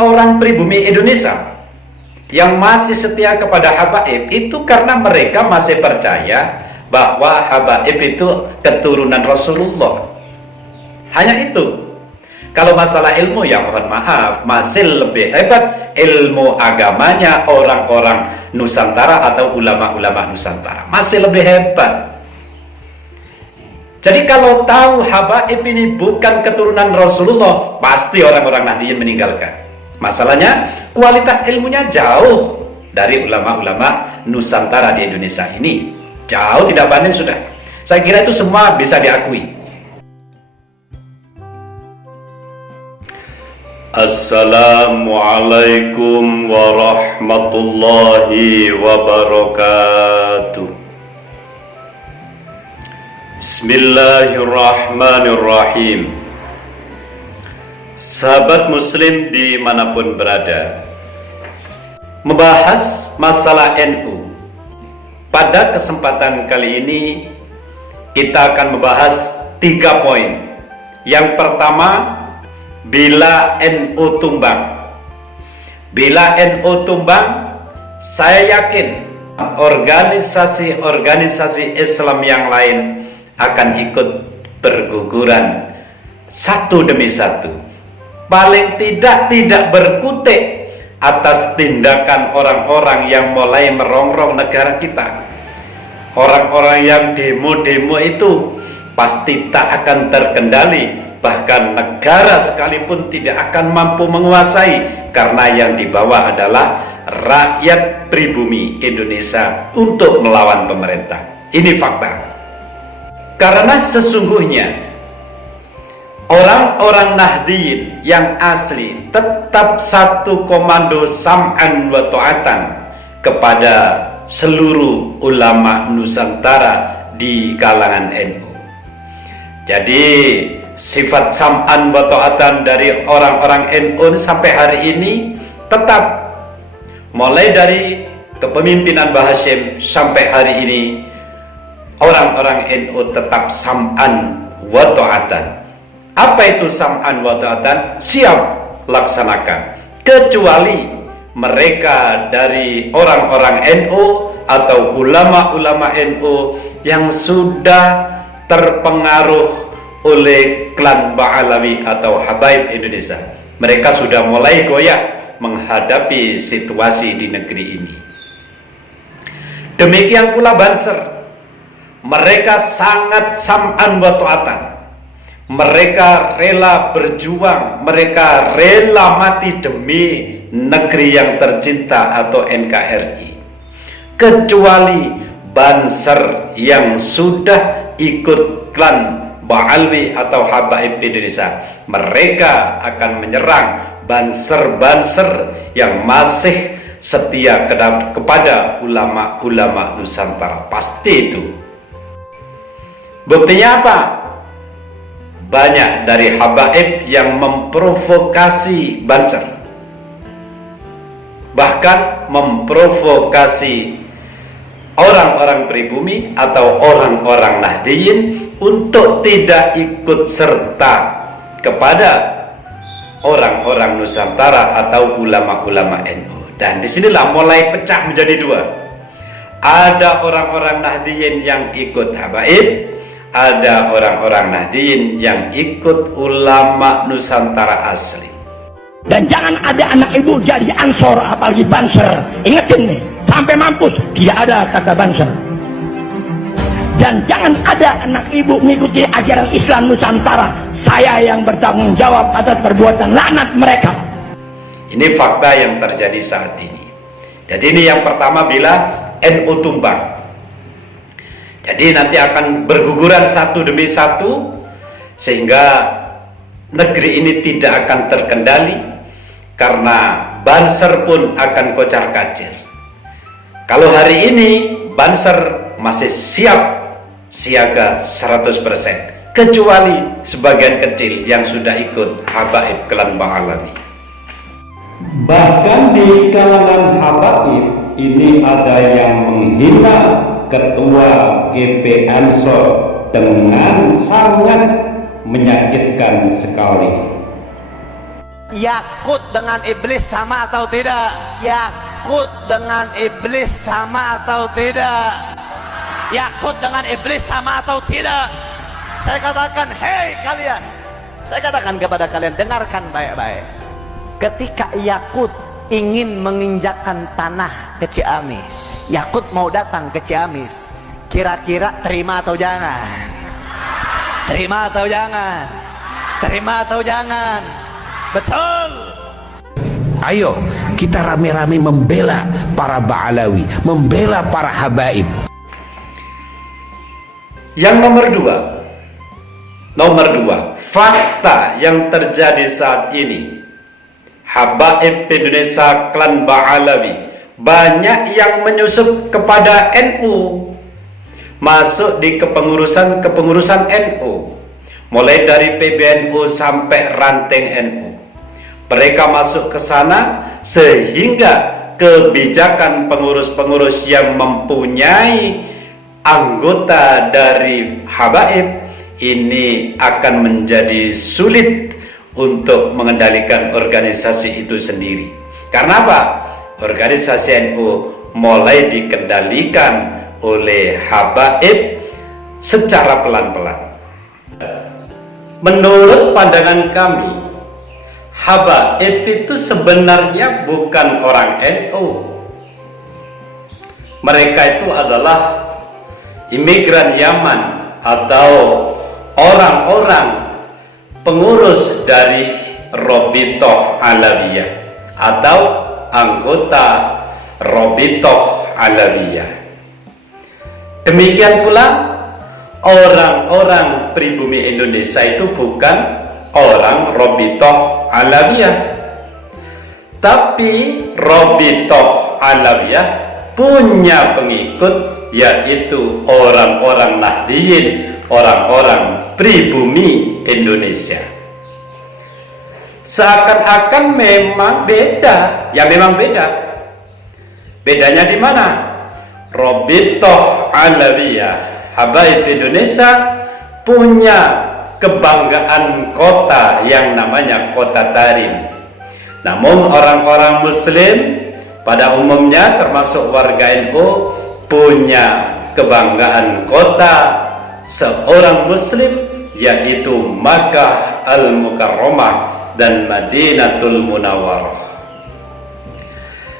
orang-orang pribumi Indonesia yang masih setia kepada habaib itu karena mereka masih percaya bahwa habaib itu keturunan Rasulullah. Hanya itu. Kalau masalah ilmu, ya mohon maaf, masih lebih hebat ilmu agamanya orang-orang Nusantara atau ulama-ulama Nusantara, masih lebih hebat. Jadi kalau tahu habaib ini bukan keturunan Rasulullah, pasti orang-orang Nahdliyin meninggalkan. Masalahnya kualitas ilmunya jauh dari ulama-ulama Nusantara di Indonesia ini, jauh tidak banding sudah. Saya kira itu semua bisa diakui. Assalamualaikum warahmatullahi wabarakatuh. Bismillahirrahmanirrahim. Sahabat muslim dimanapun berada, membahas masalah NU. Pada kesempatan kali ini kita akan membahas 3 poin. Yang pertama, bila NU tumbang. Bila NU tumbang, saya yakin organisasi-organisasi Islam yang lain akan ikut berguguran satu demi satu. Paling tidak berkutik atas tindakan orang-orang yang mulai merongrong negara kita. Orang-orang yang demo-demo itu pasti tak akan terkendali, bahkan negara sekalipun tidak akan mampu menguasai, karena yang dibawa adalah rakyat pribumi Indonesia untuk melawan pemerintah. Ini fakta. Karena sesungguhnya orang-orang Nahdliyin yang asli tetap satu komando sam'an wa ta'atan kepada seluruh ulama Nusantara di kalangan NU. Jadi sifat sam'an wa ta'atan dari orang-orang NU sampai hari ini tetap, mulai dari kepemimpinan Mbah Hashim sampai hari ini orang-orang NU tetap sam'an wa ta'atan. Apa itu sam'an wa ta'atan? Siap laksanakan, kecuali mereka dari orang-orang NU atau ulama-ulama NU yang sudah terpengaruh oleh klan Ba'alawi atau Habaib Indonesia. Mereka sudah mulai goyah menghadapi situasi di negeri ini. Demikian pula Banser, mereka sangat sam'an wa ta'atan. Mereka rela berjuang, mereka rela mati demi negeri yang tercinta atau NKRI. Kecuali Banser yang sudah ikut klan Ba'alawi atau Habaib Indonesia, mereka akan menyerang Banser-Banser yang masih setia kepada ulama-ulama Nusantara. Pasti itu. Buktinya apa? Banyak dari Habaib yang memprovokasi Banser, bahkan memprovokasi orang-orang pribumi atau orang-orang Nahdliyin untuk tidak ikut serta kepada orang-orang Nusantara atau ulama-ulama NU. Dan disinilah mulai pecah menjadi 2. Ada orang-orang Nahdliyin yang ikut Habaib, ada orang-orang Nahdliyin yang ikut ulama Nusantara asli. Dan jangan ada anak ibu jadi ansor apalagi Banser. Ingetin nih, sampai mampus tidak ada kata Banser. Dan jangan ada anak ibu mengikuti ajaran Islam Nusantara. Saya yang bertanggung jawab atas perbuatan laknat mereka. Ini fakta yang terjadi saat ini. Jadi ini yang pertama, bila NU tumbang. Jadi nanti akan berguguran satu demi satu, sehingga negeri ini tidak akan terkendali, karena Banser pun akan kocar-kacir. Kalau hari ini Banser masih siap siaga 100%, kecuali sebagian kecil yang sudah ikut Habaib klan Ba'alawi. Bahkan di kalangan Habaib ini ada yang menghina Ketua GP Ansor dengan sangat menyakitkan sekali. Yakut dengan iblis sama atau tidak? Yakut dengan iblis sama atau tidak? Yakut dengan iblis sama atau tidak? Saya katakan, hei kalian, saya katakan kepada kalian, dengarkan baik-baik. Ketika Yakut ingin menginjakkan tanah ke Ciamis, Yakut mau datang ke Ciamis, kira-kira terima atau jangan? Terima atau jangan? Terima atau jangan? Betul. Ayo kita rame-rame membela para Ba'alawi, membela para habaib. Yang nomor dua, fakta yang terjadi saat ini, habaib Indonesia klan Ba'alawi banyak yang menyusup kepada NU, masuk di kepengurusan NU, mulai dari PBNU sampai ranting NU. Mereka masuk ke sana sehingga kebijakan pengurus-pengurus yang mempunyai anggota dari habaib ini akan menjadi sulit untuk mengendalikan organisasi itu sendiri. Karena apa? Organisasi NU mulai dikendalikan oleh habaib secara pelan-pelan. Menurut pandangan kami, habaib itu sebenarnya bukan orang NU. Mereka itu adalah imigran Yaman atau orang-orang pengurus dari Robitoh Alawiyah atau anggota Robitoh Alawiyah. Demikian pula orang-orang pribumi Indonesia itu bukan orang Robitoh Alawiyah, tapi Robitoh Alawiyah punya pengikut, yaitu orang-orang Nahdiyin, orang-orang pribumi Indonesia. Seakan-akan memang beda, ya memang beda. Bedanya di mana? Robitoh Alawiyah, habaib Indonesia, punya kebanggaan kota yang namanya Kota Tarim. Namun orang-orang Muslim pada umumnya termasuk warga NU punya kebanggaan kota seorang Muslim, yaitu Makkah Al-Mukarramah dan Madinatul Munawwarah.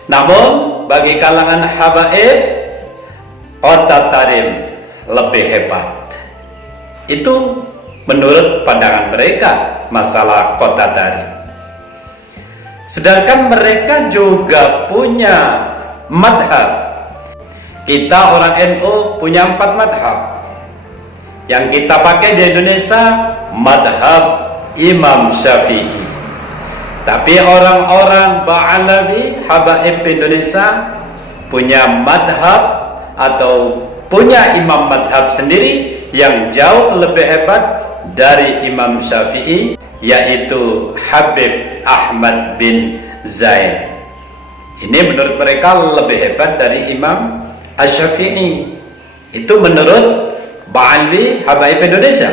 Namun bagi kalangan habaib, Kota Tarim lebih hebat. Itu menurut pandangan mereka masalah Kota Tarim. Sedangkan mereka juga punya madhab. Kita orang NU punya 4 madhab. Yang kita pakai di Indonesia madhab Imam Syafi'i. Tapi orang-orang Ba'alawi, habaib Indonesia, punya madhab atau punya imam madhab sendiri yang jauh lebih hebat dari Imam Syafi'i, yaitu Habib Ahmad bin Zaid. Ini menurut mereka lebih hebat dari Imam Asy-Syafi'i. Itu menurut Ba'alawi habaib Indonesia.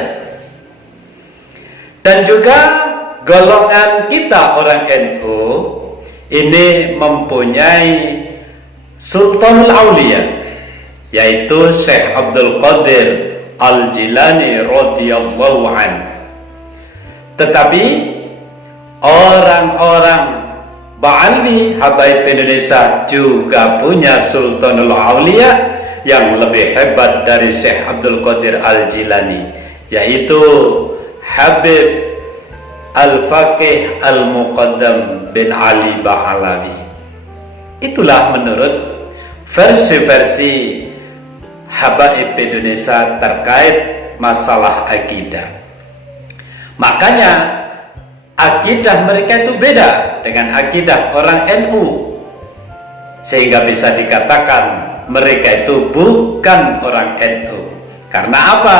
Dan juga golongan kita orang NU ini mempunyai Sultanul Auliya, yaitu Syekh Abdul Qadir Al-Jilani radhiyallahu anhu. Tetapi orang-orang Ba'alawi habaib Indonesia juga punya Sultanul Auliya yang lebih hebat dari Syekh Abdul Qadir Al-Jilani, yaitu Habib Al-Faqih Al-Muqaddam bin Ali Ba'alawi. Itulah menurut versi-versi habaib Indonesia terkait masalah akidah. Makanya akidah mereka itu beda dengan akidah orang NU, sehingga bisa dikatakan mereka itu bukan orang NU. Karena apa?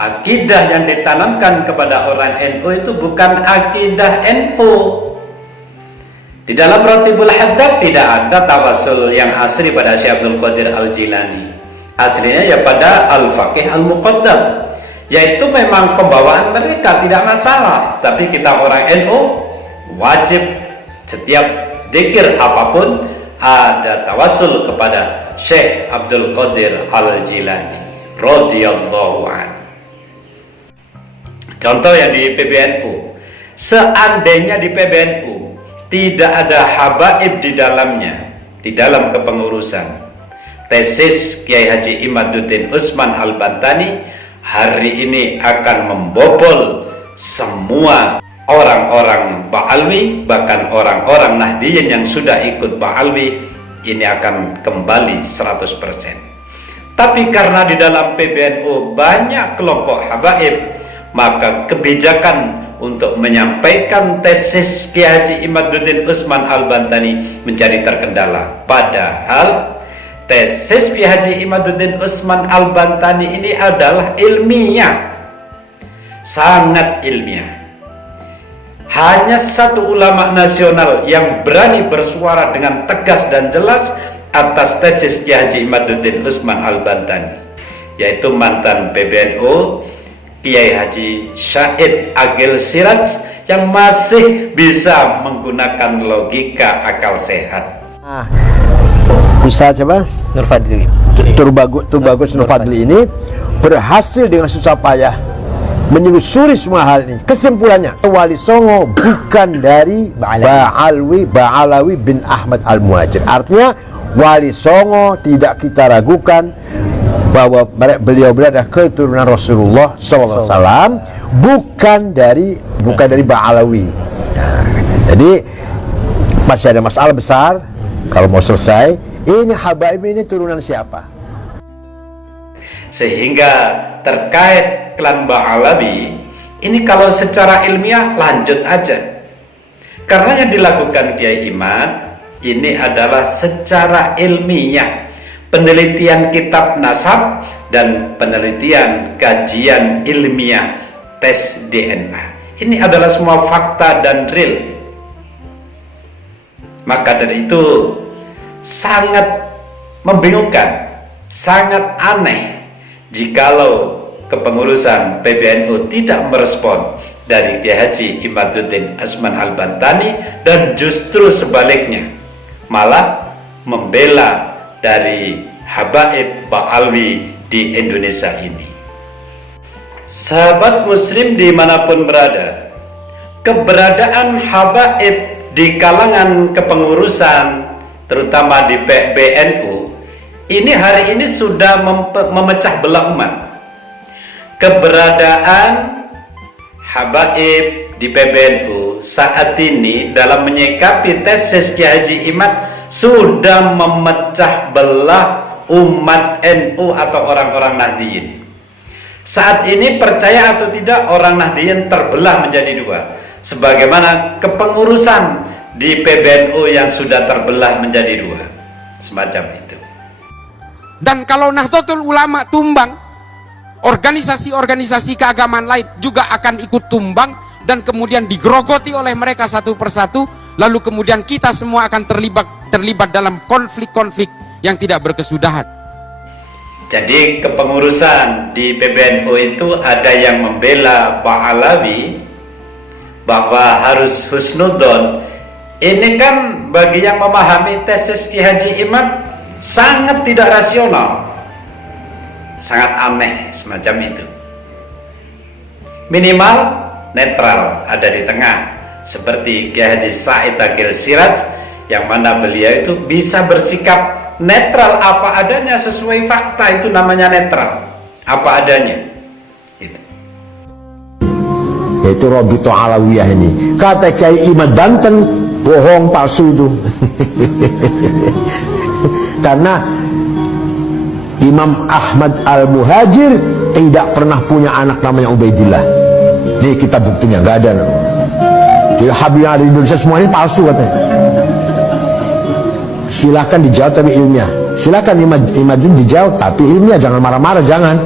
Akidah yang ditanamkan kepada orang NU itu bukan akidah NU. Di dalam Ratibul Haddad tidak ada tawasul yang asli pada Syekh Abdul Qadir Al-Jilani. Aslinya ya pada Al-Faqih Al-Muqaddam, yaitu memang pembawaan mereka tidak masalah. Tapi kita orang NU wajib setiap zikir apapun ada tawasul kepada Syekh Abdul Qadir Al-Jilani radhiyallahu anhu. Contoh yang di PBNU, seandainya di PBNU tidak ada habaib di dalamnya, di dalam kepengurusan, tesis Kiai Haji Imaduddin Usman Al-Bantani hari ini akan membobol semua orang-orang Ba'alwi, bahkan orang-orang Nahdiyin yang sudah ikut Ba'alwi ini akan kembali 100%. Tapi karena di dalam PBNU banyak kelompok habaib, maka kebijakan untuk menyampaikan tesis Kiai Haji Imaduddin Usman Al-Bantani menjadi terkendala. Padahal tesis Kiai Haji Imaduddin Usman Al-Bantani ini adalah ilmiah, sangat ilmiah. Hanya satu ulama nasional yang berani bersuara dengan tegas dan jelas atas tesis Kiai Haji Imaduddin Usman Al-Bantani, yaitu mantan PBNU Kiai Haji Syahid Agil Siraj, yang masih bisa menggunakan logika akal sehat. Ustaz siapa? Nur Fadli. Tubagus Nur Fadli ini berhasil dengan susah payah menelusuri semua hal ini. Kesimpulannya, Wali Songo bukan dari Ba'alawi bin Ahmad Al-Muhajir. Artinya Wali Songo tidak kita ragukan bahwa beliau adalah keturunan Rasulullah SAW, bukan dari Ba'alawi. Nah, jadi masih ada masalah besar. Kalau mau selesai, ini habaib ini turunan siapa? Sehingga terkait klan Ba'alawi ini kalau secara ilmiah lanjut aja, karena yang dilakukan Kiai Imad ini adalah secara ilmiah, penelitian kitab nasab dan penelitian kajian ilmiah tes DNA. Ini adalah semua fakta dan real. Maka dari itu sangat membingungkan, sangat aneh jikalau kepengurusan PBNU tidak merespon dari Kiai Haji Imaduddin Usman Al-Bantani, dan justru sebaliknya malah membela dari habaib Ba'alwi di Indonesia ini. Sahabat muslim dimanapun berada, keberadaan habaib di kalangan kepengurusan terutama di PBNU ini hari ini sudah memecah belah umat. Keberadaan habaib di PBNU saat ini dalam menyikapi tesis Kiai Haji Imad sudah memecah belah umat NU atau orang-orang Nahdiyin. Saat ini percaya atau tidak, orang Nahdiyin terbelah menjadi dua, sebagaimana kepengurusan di PBNU yang sudah terbelah menjadi dua, semacam itu. Dan kalau Nahdlatul Ulama tumbang, organisasi-organisasi keagamaan lain juga akan ikut tumbang dan kemudian digerogoti oleh mereka satu persatu, lalu kemudian kita semua akan terlibat dalam konflik-konflik yang tidak berkesudahan. Jadi kepengurusan di PBNU itu ada yang membela Ba'alawi bahwa harus husnudon. Ini kan bagi yang memahami tesis Kiai Haji Imad sangat tidak rasional, sangat aneh semacam itu. Minimal netral, ada di tengah, seperti Kiai Haji Said Agil Siraj, yang mana beliau itu bisa bersikap netral apa adanya sesuai fakta, itu namanya netral, apa adanya. Itu. Yaitu Robito Alawiyah ini. Kata Kiai Imad Banten, bohong, palsu itu. Karena Imam Ahmad Al-Muhajir tidak pernah punya anak namanya Ubaidillah. Ini kita buktinya, nggak ada. Jadi habib yang ada di Indonesia semuanya palsu katanya. Silahkan dijawab tapi ilmiah. Silahkan Imadin dijawab tapi ilmiah, jangan marah-marah, jangan.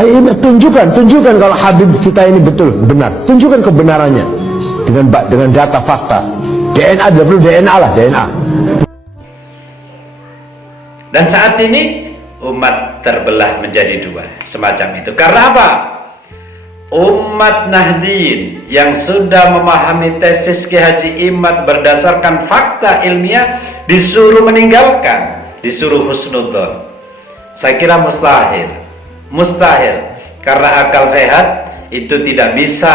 Ayo tunjukkan kalau habib kita ini betul, benar. Tunjukkan kebenarannya dengan data fakta. DNA, perlu DNA lah, DNA. Dan saat ini umat terbelah menjadi dua, semacam itu. Karena apa? umat Nahdiyin yang sudah memahami tesis Ki Haji Imad berdasarkan fakta ilmiah disuruh meninggalkan, disuruh husnudzon. Saya kira mustahil, karena akal sehat itu tidak bisa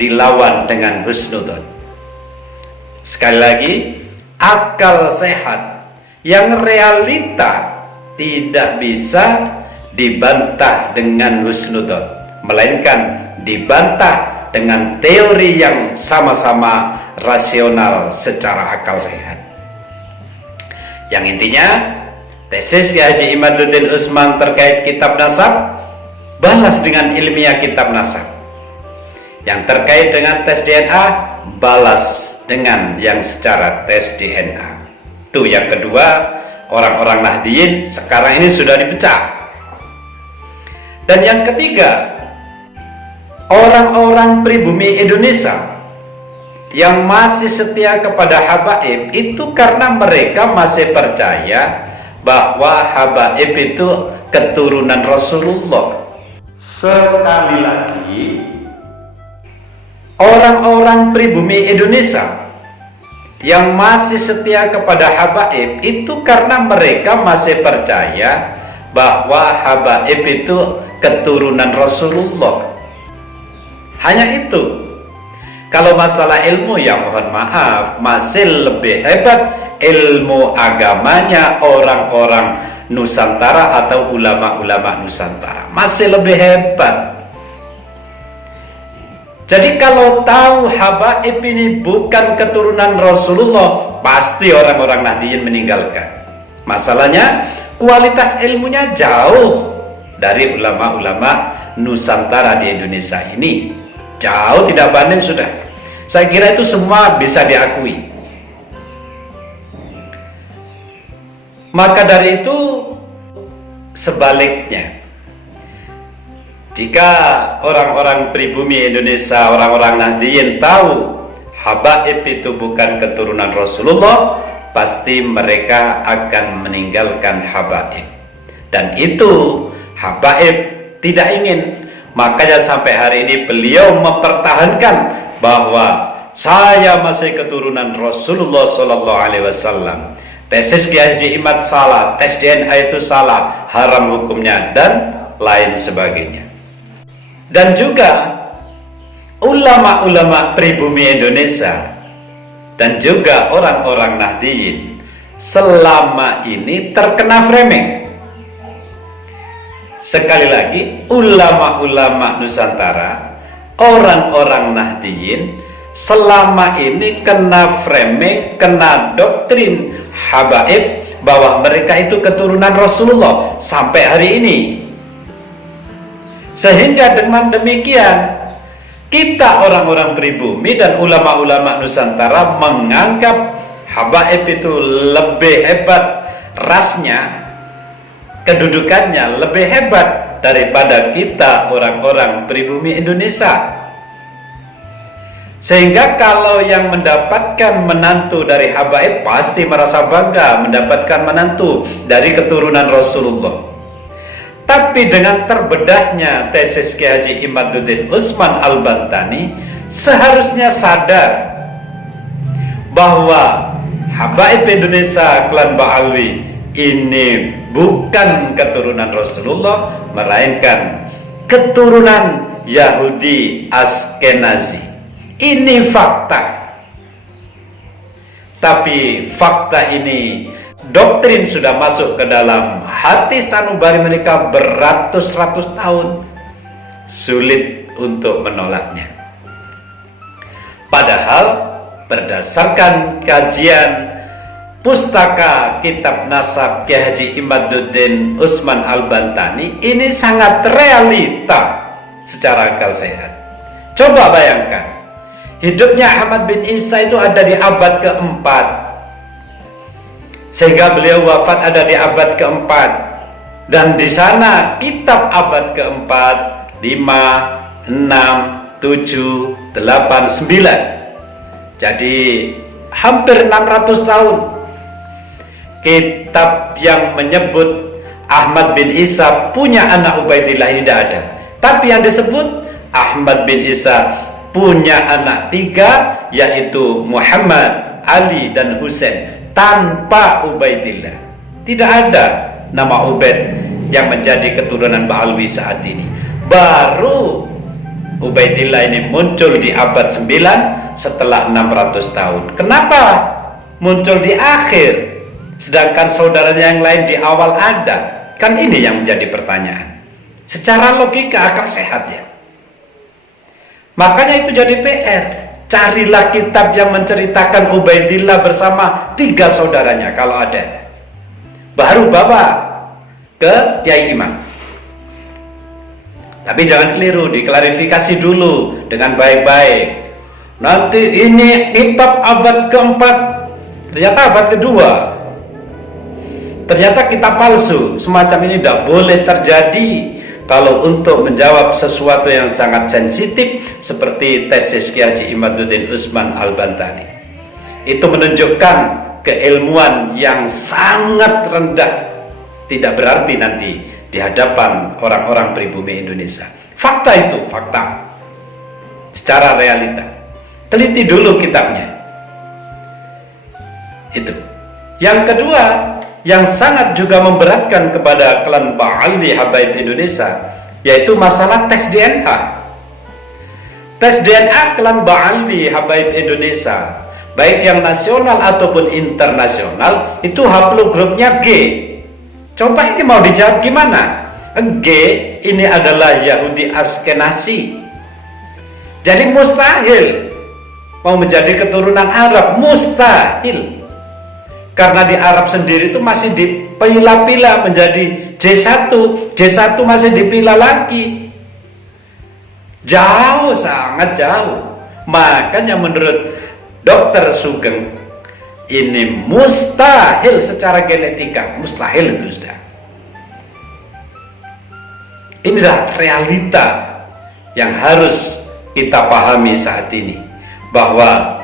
dilawan dengan husnudzon. Sekali lagi, akal sehat yang realita tidak bisa dibantah dengan husnudzon, melainkan dibantah dengan teori yang sama-sama rasional secara akal sehat. Yang intinya, tesis Ki Haji Imaduddin Usman terkait kitab nasab balas dengan ilmiah kitab nasab. Yang terkait dengan tes DNA balas dengan yang secara tes DNA. Itu yang kedua, orang-orang Nahdiyin sekarang ini sudah dipecah. Dan yang ketiga, orang-orang pribumi Indonesia yang masih setia kepada habaib itu karena mereka masih percaya bahwa habaib itu keturunan Rasulullah. Sekali lagi, orang-orang pribumi Indonesia yang masih setia kepada habaib itu karena mereka masih percaya bahwa habaib itu keturunan Rasulullah. Hanya itu. Kalau masalah ilmu, ya mohon maaf, masih lebih hebat ilmu agamanya orang-orang Nusantara atau ulama-ulama Nusantara, masih lebih hebat. Jadi kalau tahu habaib ini bukan keturunan Rasulullah, pasti orang-orang Nahdiyin meninggalkan. Masalahnya kualitas ilmunya jauh dari ulama-ulama Nusantara di Indonesia ini, jauh tidak banding sudah. Saya kira itu semua bisa diakui. Maka dari itu, sebaliknya, jika orang-orang pribumi Indonesia, orang-orang Nahdiyin tahu habaib itu bukan keturunan Rasulullah, pasti mereka akan meninggalkan habaib. Dan itu habaib tidak ingin. Makanya sampai hari ini beliau mempertahankan bahwa saya masih keturunan Rasulullah Sallallahu Alaihi Wasallam. Tesis Ki Haji Imad salah, tes DNA itu salah, haram hukumnya, dan lain sebagainya. Dan juga ulama-ulama pribumi Indonesia dan juga orang-orang Nahdiyin selama ini terkena framing. Sekali lagi, ulama-ulama Nusantara, orang-orang Nahdiyin selama ini kena framing, kena doktrin habaib bahwa mereka itu keturunan Rasulullah sampai hari ini. Sehingga dengan demikian, kita orang-orang pribumi dan ulama-ulama Nusantara menganggap habaib itu lebih hebat rasnya, kedudukannya lebih hebat daripada kita orang-orang pribumi Indonesia. Sehingga kalau yang mendapatkan menantu dari habaib pasti merasa bangga mendapatkan menantu dari keturunan Rasulullah. Tapi dengan terbedahnya tesis Ki Haji Imaduddin Usman Al-Bantani, seharusnya sadar bahwa habaib Indonesia klan Ba'alwi ini bukan keturunan Rasulullah, melainkan keturunan Yahudi Askenazi. Ini fakta. Tapi fakta ini, doktrin sudah masuk ke dalam hati sanubari mereka beratus-ratus tahun, sulit untuk menolaknya. Padahal berdasarkan kajian pustaka kitab nasab Ki Haji Imaduddin Usman Al-Bantani, ini sangat realita secara akal sehat. Coba bayangkan, hidupnya Ahmad bin Isa itu ada di abad keempat, sehingga beliau wafat ada di abad keempat, dan di sana kitab abad keempat 5, 6, 7, 8, 9, jadi hampir 600 tahun. Kitab yang menyebut Ahmad bin Isa punya anak Ubaidillah tidak ada, tapi yang disebut Ahmad bin Isa punya anak 3, yaitu Muhammad, Ali, dan Husain, tanpa Ubaidillah. Tidak ada nama Ubaid yang menjadi keturunan Ba'alwi saat ini. Baru Ubaidillah ini muncul di abad 9 setelah 600 tahun. Kenapa muncul di akhir, sedangkan saudaranya yang lain di awal ada? Kan ini yang menjadi pertanyaan. Secara logika akal sehat ya. Makanya itu jadi PR. Carilah kitab yang menceritakan Ubaidillah bersama 3 saudaranya kalau ada. Baru bawa ke Kiai Imam. Tapi jangan keliru, diklarifikasi dulu dengan baik-baik. Nanti ini kitab abad keempat, ternyata abad kedua. Ternyata kitab palsu. Semacam ini tidak boleh terjadi. Kalau untuk menjawab sesuatu yang sangat sensitif seperti tesis Kiai Haji Imaduddin Usman Al-Bantani, itu menunjukkan keilmuan yang sangat rendah. Tidak berarti nanti di hadapan orang-orang pribumi Indonesia. Fakta itu, fakta secara realita. Teliti dulu kitabnya. Itu. Yang kedua, yang sangat juga memberatkan kepada klan Ba'alwi Habaib Indonesia, yaitu masalah tes DNA. Tes DNA klan Ba'alwi Habaib Indonesia, baik yang nasional ataupun internasional, itu haplogrupnya G. Coba ini mau dijawab gimana? G ini adalah Yahudi Askenazi. Jadi mustahil mau menjadi keturunan Arab, mustahil. Karena di Arab sendiri itu masih dipilah-pilah menjadi J1, J1 masih dipilah lagi. Jauh, sangat jauh. Makanya menurut Dr. Sugeng, ini mustahil secara genetika, mustahil itu sudah. Inilah realita yang harus kita pahami saat ini, bahwa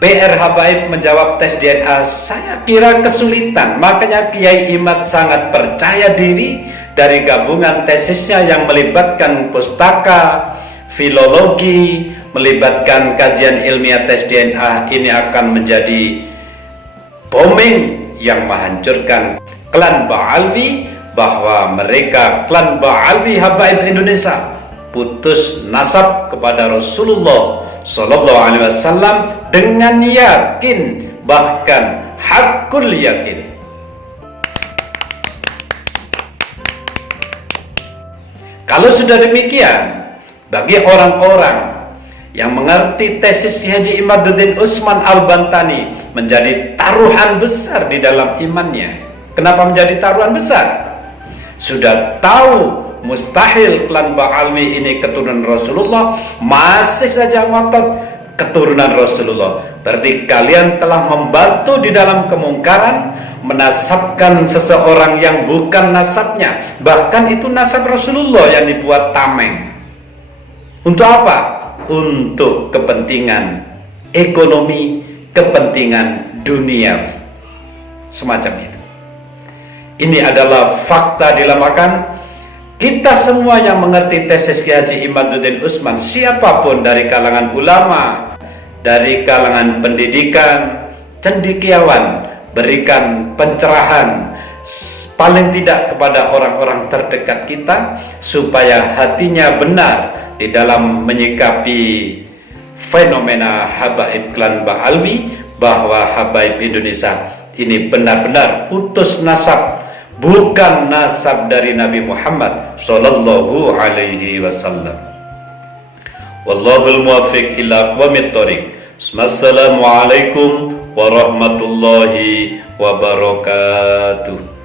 PR Habaib menjawab tes DNA saya kira kesulitan. Makanya Kiai Imad sangat percaya diri dari gabungan tesisnya yang melibatkan pustaka, filologi, melibatkan kajian ilmiah tes DNA, ini akan menjadi booming yang menghancurkan klan Ba'alwi, bahwa mereka klan Ba'alwi Habaib Indonesia putus nasab kepada Rasulullah Sallallahu Alaihi Wasallam dengan yakin, bahkan hakul yakin. Kalau sudah demikian, bagi orang-orang yang mengerti tesis Kiai Haji Imaduddin Usman Al-Bantani menjadi taruhan besar di dalam imannya. Kenapa menjadi taruhan besar? Sudah tahu mustahil klan Ba'alwi ini keturunan Rasulullah, masih saja ngotot keturunan Rasulullah. Berarti kalian telah membantu di dalam kemungkaran, menasabkan seseorang yang bukan nasabnya, bahkan itu nasab Rasulullah yang dibuat tameng. Untuk apa? Untuk kepentingan ekonomi, kepentingan dunia, semacam itu. Ini adalah fakta di lapangan. Kita semua yang mengerti tesis Kiai Haji Imaduddin Usman, siapapun dari kalangan ulama, dari kalangan pendidikan, cendekiawan, berikan pencerahan paling tidak kepada orang-orang terdekat kita, supaya hatinya benar di dalam menyikapi fenomena Habaib klan Ba'alwi, bahwa Habaib Indonesia ini benar-benar putus nasab, bukan nasab dari Nabi Muhammad Sallallahu Alaihi Wasallam. Wallahul muwaffiq ila aqwamit thoriq. Assalamualaikum warahmatullahi wabarakatuh.